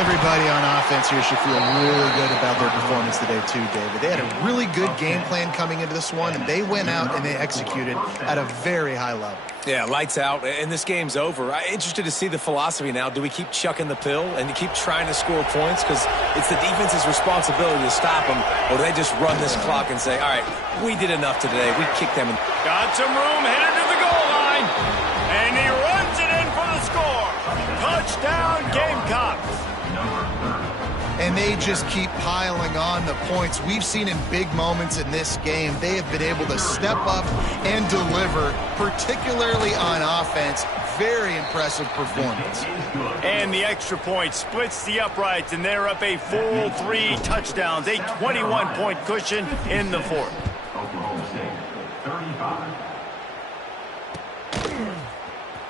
Everybody on offense here should feel really good about their performance today too, David. They had a really good game plan coming into this one, and they went out and they executed at a very high level. Yeah, lights out, and this game's over. I'm interested to see the philosophy now. Do we keep chucking the pill and keep trying to score points? Because it's the defense's responsibility to stop them. Or do they just run this clock and say, all right, we did enough today. We kicked them. Got some room, headed to the goal line. And he runs it in for the score. Touchdown, Gamecocks. And they just keep piling on the points. We've seen in big moments in this game, they have been able to step up and deliver, particularly on offense. Very impressive performance. And the extra point splits the uprights, and they're up a full 3 touchdowns, a 21-point cushion in the fourth. Oklahoma State, 35.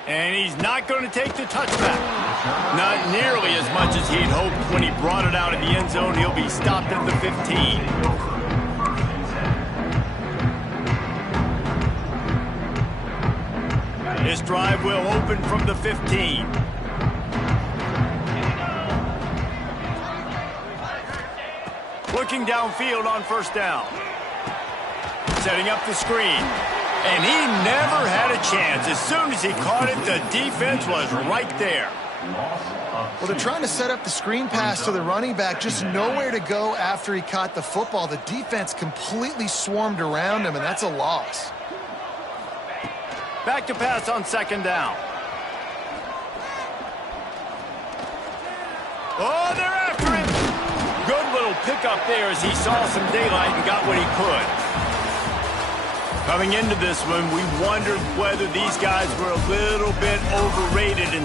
And he's not going to take the touchback. Not nearly as much as he'd hoped when he brought it out of the end zone. He'll be stopped at the 15. This drive will open from the 15. Looking downfield on first down. Setting up the screen. And he never had a chance. As soon as he caught it, the defense was right there. Well, they're trying to set up the screen pass to the running back. Just nowhere to go after he caught the football. The defense completely swarmed around him, and that's a loss. Back to pass on second down. Oh, they're after him. Good little pickup there as he saw some daylight and got what he could. Coming into this one, we wondered whether these guys were a little bit overrated in